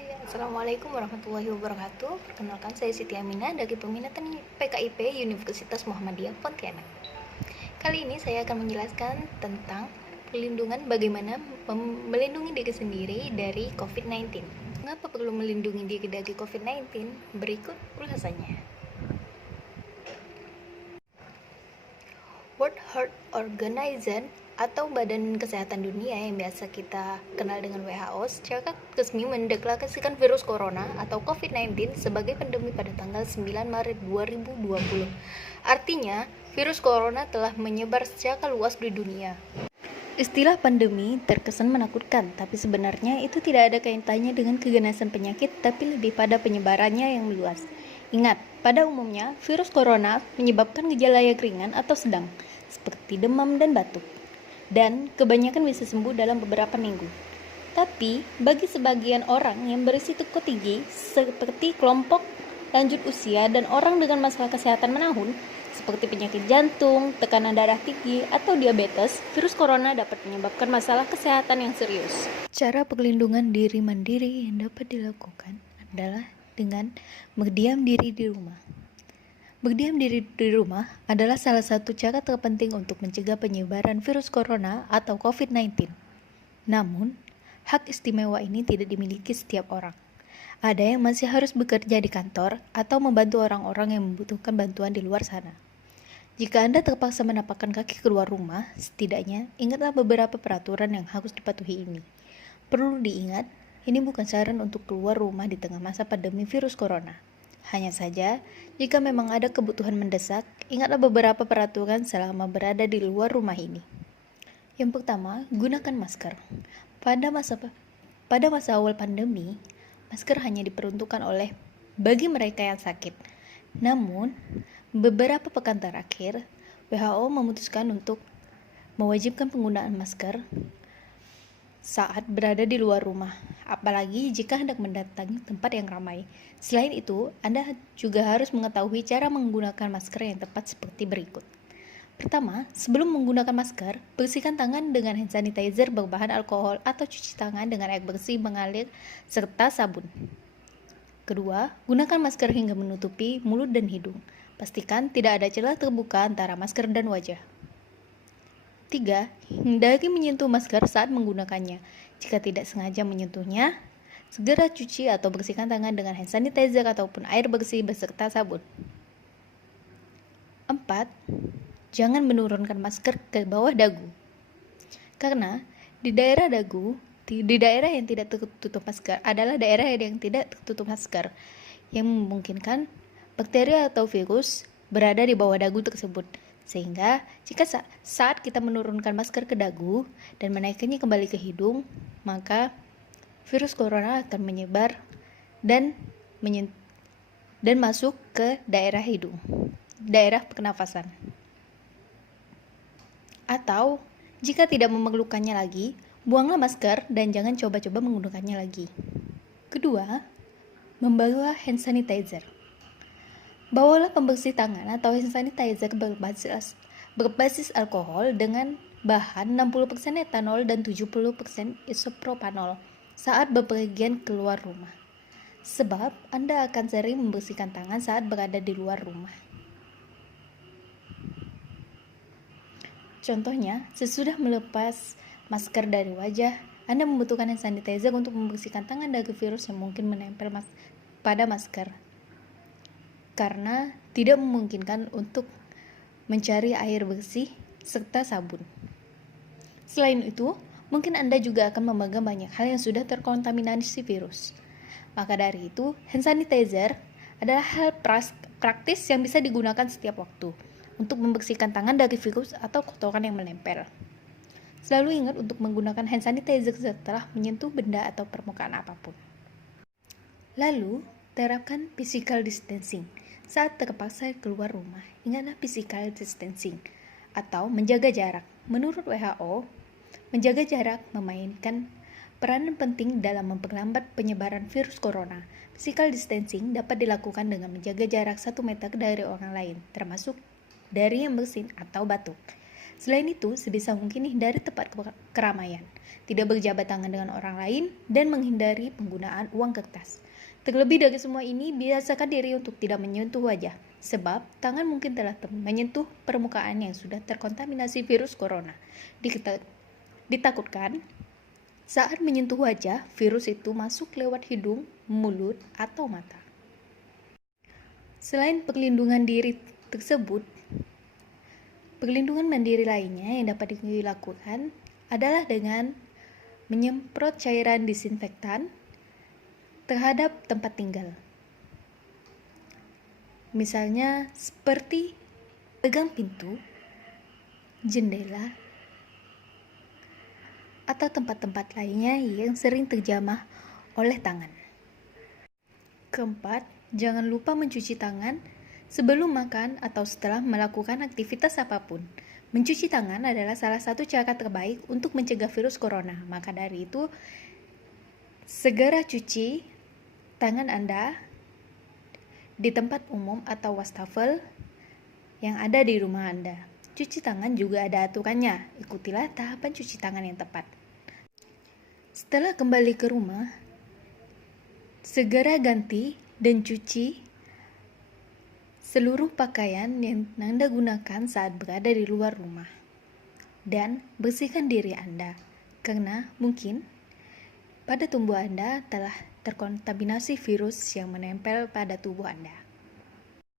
Assalamualaikum warahmatullahi wabarakatuh. Perkenalkan, saya Siti Aminah dari peminatan PKIP Universitas Muhammadiyah Pontianak. Kali ini saya akan menjelaskan tentang perlindungan, bagaimana melindungi diri sendiri dari COVID-19. Mengapa perlu melindungi diri dari COVID-19? Berikut ulasannya. World Health Organization atau Badan Kesehatan Dunia yang biasa kita kenal dengan WHO secara resmi mendeklarasikan virus corona atau COVID-19 sebagai pandemi pada tanggal 9 Maret 2020. Artinya, virus corona telah menyebar secara luas di dunia. Istilah pandemi terkesan menakutkan, tapi sebenarnya itu tidak ada kaitannya dengan keganasan penyakit, tapi lebih pada penyebarannya yang meluas. Ingat, pada umumnya, virus corona menyebabkan gejala yang ringan atau sedang, seperti demam dan batuk, dan kebanyakan bisa sembuh dalam beberapa minggu. Tapi, bagi sebagian orang yang berisiko tinggi, seperti kelompok lanjut usia dan orang dengan masalah kesehatan menahun, seperti penyakit jantung, tekanan darah tinggi, atau diabetes, virus corona dapat menyebabkan masalah kesehatan yang serius. Cara perlindungan diri mandiri yang dapat dilakukan adalah dengan berdiam diri di rumah. Berdiam diri di rumah adalah salah satu cara terpenting untuk mencegah penyebaran virus corona atau COVID-19. Namun, hak istimewa ini tidak dimiliki setiap orang. Ada yang masih harus bekerja di kantor atau membantu orang-orang yang membutuhkan bantuan di luar sana. Jika Anda terpaksa menapakkan kaki keluar rumah, setidaknya ingatlah beberapa peraturan yang harus dipatuhi ini. Perlu diingat, ini bukan saran untuk keluar rumah di tengah masa pandemi virus corona. Hanya saja, jika memang ada kebutuhan mendesak, ingatlah beberapa peraturan selama berada di luar rumah ini. Yang pertama, gunakan masker. Pada masa awal pandemi, masker hanya diperuntukkan bagi mereka yang sakit. Namun, beberapa pekan terakhir, WHO memutuskan untuk mewajibkan penggunaan masker saat berada di luar rumah, apalagi jika hendak mendatangi tempat yang ramai. Selain itu, Anda juga harus mengetahui cara menggunakan masker yang tepat seperti berikut. Pertama, sebelum menggunakan masker, bersihkan tangan dengan hand sanitizer berbahan alkohol atau cuci tangan dengan air bersih mengalir serta sabun. Kedua, gunakan masker hingga menutupi mulut dan hidung. Pastikan tidak ada celah terbuka antara masker dan wajah. 3. Hindari menyentuh masker saat menggunakannya. Jika tidak sengaja menyentuhnya, segera cuci atau bersihkan tangan dengan hand sanitizer ataupun air bersih beserta sabun. 4. Jangan menurunkan masker ke bawah dagu. Karena di daerah yang tidak tertutup masker adalah daerah yang tidak tertutup masker, yang memungkinkan bakteri atau virus berada di bawah dagu tersebut. Sehingga jika saat kita menurunkan masker ke dagu dan menaikkannya kembali ke hidung, maka virus corona akan menyebar dan masuk ke daerah hidung, daerah pernafasan. Atau jika tidak memerlukannya lagi, buanglah masker dan jangan coba-coba menggunakannya lagi. Kedua, membawa hand sanitizer. Bawalah pembersih tangan atau hand sanitizer berbasis alkohol dengan bahan 60% etanol dan 70% isopropanol saat bepergian keluar rumah. Sebab Anda akan sering membersihkan tangan saat berada di luar rumah. Contohnya, sesudah melepas masker dari wajah, Anda membutuhkan hand sanitizer untuk membersihkan tangan dari virus yang mungkin menempel pada masker, karena tidak memungkinkan untuk mencari air bersih serta sabun. Selain itu, mungkin Anda juga akan memegang banyak hal yang sudah terkontaminasi virus. Maka dari itu, hand sanitizer adalah hal praktis yang bisa digunakan setiap waktu untuk membersihkan tangan dari virus atau kotoran yang menempel. Selalu ingat untuk menggunakan hand sanitizer setelah menyentuh benda atau permukaan apapun. Lalu, terapkan physical distancing. Saat terpaksa keluar rumah, ingatlah physical distancing atau menjaga jarak. Menurut WHO, menjaga jarak memainkan peranan penting dalam memperlambat penyebaran virus corona. Physical distancing dapat dilakukan dengan menjaga jarak 1 meter dari orang lain, termasuk dari yang bersin atau batuk. Selain itu, sebisa mungkin hindari tempat keramaian, tidak berjabat tangan dengan orang lain, dan menghindari penggunaan uang kertas. Terlebih dari semua ini, biasakan diri untuk tidak menyentuh wajah, sebab tangan mungkin telah menyentuh permukaan yang sudah terkontaminasi virus corona. Ditakutkan, saat menyentuh wajah, virus itu masuk lewat hidung, mulut, atau mata. Selain perlindungan diri tersebut, perlindungan mandiri lainnya yang dapat dilakukan adalah dengan menyemprot cairan disinfektan terhadap tempat tinggal. Misalnya seperti pegang pintu, jendela, atau tempat-tempat lainnya yang sering terjamah oleh tangan. Keempat, jangan lupa mencuci tangan sebelum makan atau setelah melakukan aktivitas apapun. Mencuci tangan adalah salah satu cara terbaik untuk mencegah virus corona. Maka dari itu, segera cuci tangan Anda di tempat umum atau wastafel yang ada di rumah Anda. Cuci tangan juga ada aturannya. Ikutilah tahapan cuci tangan yang tepat. Setelah kembali ke rumah, segera ganti dan cuci seluruh pakaian yang Anda gunakan saat berada di luar rumah. Dan bersihkan diri Anda, karena mungkin pada tubuh Anda telah terkontaminasi virus yang menempel pada tubuh Anda.